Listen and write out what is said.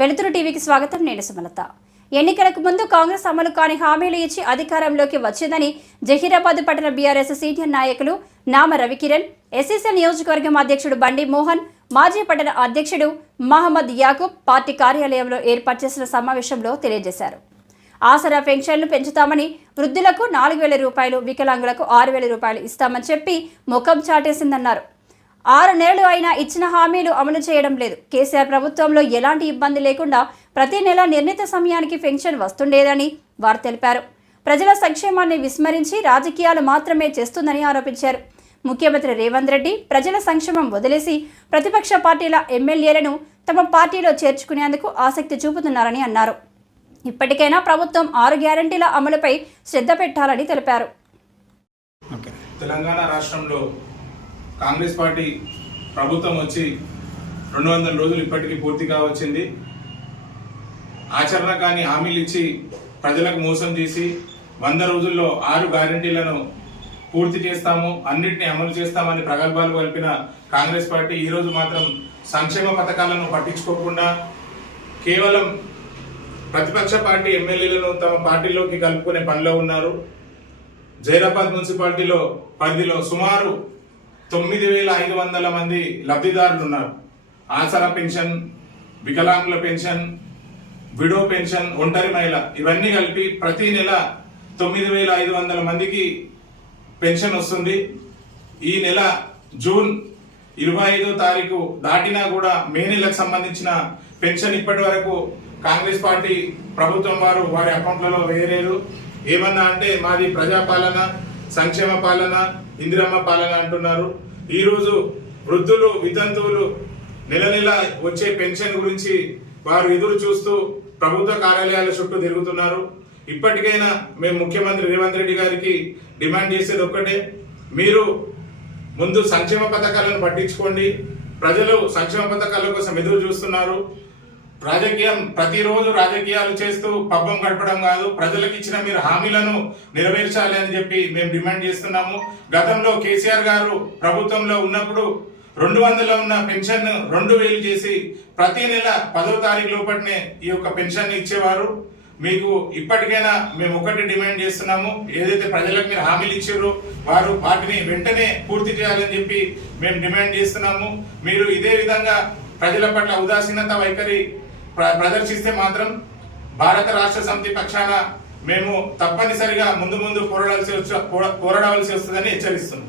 వెలుతురు టీవీకి స్వాగతం. నేను సుమలత. ఎన్నికలకు ముందు కాంగ్రెస్ అమలు కాని హామీలు ఇచ్చి అధికారంలోకి వచ్చిందని జహీరాబాద్ పట్టణ బీఆర్ఎస్ సీనియర్ నాయకులు నామ రవికిరణ్ ఎస్ఎస్ఎల్ నియోజకవర్గం అధ్యక్షుడు బండి మోహన్ మాజీ పట్టణ అధ్యక్షుడు మహమ్మద్ యాకూబ్ పార్టీ కార్యాలయంలో ఏర్పాటు చేసిన సమావేశంలో తెలియజేశారు. ఆసరా పెన్షన్లు పెంచుతామని వృద్ధులకు నాలుగు వేల రూపాయలు వికలాంగులకు ఆరు వేల రూపాయలు ఇస్తామని చెప్పి ముఖం చాటేసిందన్నారు. ఆరు నెలలు అయినా ఇచ్చిన హామీలు అమలు చేయడం లేదు. కేసీఆర్ ప్రభుత్వంలో ఎలాంటి ఇబ్బంది లేకుండా ప్రతి నెల నిర్ణీత సమయానికి పెన్షన్ వస్తుండేదని వారు తెలిపారు. ప్రజల సంక్షేమాన్ని విస్మరించి రాజకీయాలు మాత్రమే చేస్తుందని ఆరోపించారు. ముఖ్యమంత్రి రేవంత్ రెడ్డి ప్రజల సంక్షేమం వదిలేసి ప్రతిపక్ష పార్టీల ఎమ్మెల్యేలను తమ పార్టీలో చేర్చుకునేందుకు ఆసక్తి చూపుతున్నారని అన్నారు. ఇప్పటికైనా ప్రభుత్వం ఆరు గ్యారంటీల అమలుపై శ్రద్ధ పెట్టాలని తెలిపారు. తెలంగాణ రాష్ట్రంలో కాంగ్రెస్ పార్టీ ప్రభుత్వం వచ్చి రెండు వందల రోజులు ఇప్పటికీ పూర్తిగా వచ్చింది ఆచరణ కాని హామీలు ఇచ్చి ప్రజలకు మోసం చేసి వంద రోజుల్లో ఆరు గ్యారంటీలను పూర్తి చేస్తాము అన్నింటినీ అమలు చేస్తామని ప్రగల్భాలు కలిపిన కాంగ్రెస్ పార్టీ ఈరోజు మాత్రం సంక్షేమ పథకాలను పట్టించుకోకుండా కేవలం ప్రతిపక్ష పార్టీ ఎమ్మెల్యేలను తమ పార్టీలోకి కలుపుకునే పనిలో ఉన్నారు. జైరాబాద్ మున్సిపాలిటీలో పరిధిలో సుమారు తొమ్మిది వేల ఐదు వందల మంది లబ్ధిదారులు ఉన్నారు ఆసరా పెన్షన్ వికలాంగుల పెన్షన్ విడో పెన్షన్ ఒంటరి మహిళ ఇవన్నీ కలిపి ప్రతి నెల తొమ్మిది వేల ఐదు వందల మందికి పెన్షన్ వస్తుంది. ఈ నెల జూన్ ఇరవై ఐదో తారీఖు దాటినా కూడా మే నెలకు సంబంధించిన పెన్షన్ ఇప్పటి వరకు కాంగ్రెస్ పార్టీ ప్రభుత్వం వారు వారి అకౌంట్లలో వేయలేదు. ఏమన్నా అంటే మాది ప్రజాపాలన సంక్షేమ పాలన ఇందిరమ్మ పాలన అంటున్నారు. ఈరోజు వృద్ధులు వితంతువులు నెల నెల వచ్చే పెన్షన్ గురించి వారు ఎదురు చూస్తూ ప్రభుత్వ కార్యాలయాల చుట్టూ తిరుగుతున్నారు. ఇప్పటికైనా మేము ముఖ్యమంత్రి రేవంత్ రెడ్డి గారికి డిమాండ్ చేసేది ఒక్కటే. మీరు ముందు సంక్షేమ పథకాలను పట్టించుకోండి. ప్రజలు సంక్షేమ పథకాల కోసం ఎదురు చూస్తున్నారు. రాజకీయం ప్రతిరోజు రాజకీయాలు చేస్తూ పబ్బం గడపడం కాదు ప్రజలకు ఇచ్చిన మీరు హామీలను నెరవేర్చాలి అని చెప్పి మేము డిమాండ్ చేస్తున్నాము. గతంలో కేసీఆర్ గారు ప్రభుత్వంలో ఉన్నప్పుడు రెండు వందల ఉన్న పెన్షన్ రెండు వేలు చేసి ప్రతి నెల పదో తారీఖు లోపలనే ఈ యొక్క పెన్షన్ ఇచ్చేవారు. మీకు ఇప్పటికైనా మేము ఒకటి డిమాండ్ చేస్తున్నాము. ఏదైతే ప్రజలకు మీరు హామీలు ఇచ్చారో వారు వాటిని వెంటనే పూర్తి చేయాలని చెప్పి మేము డిమాండ్ చేస్తున్నాము. మీరు ఇదే విధంగా ప్రజల పట్ల ఉదాసీనత వైఖరి ప్రదర్శిస్తే మాత్రం భారత రాష్ట్ర సమితి పక్షాన మేము తప్పనిసరిగా ముందు ముందు పోరాడాల్సి వచ్చ- పోరా- పోరాడవలసి వస్తుందని హెచ్చరిస్తున్నాం.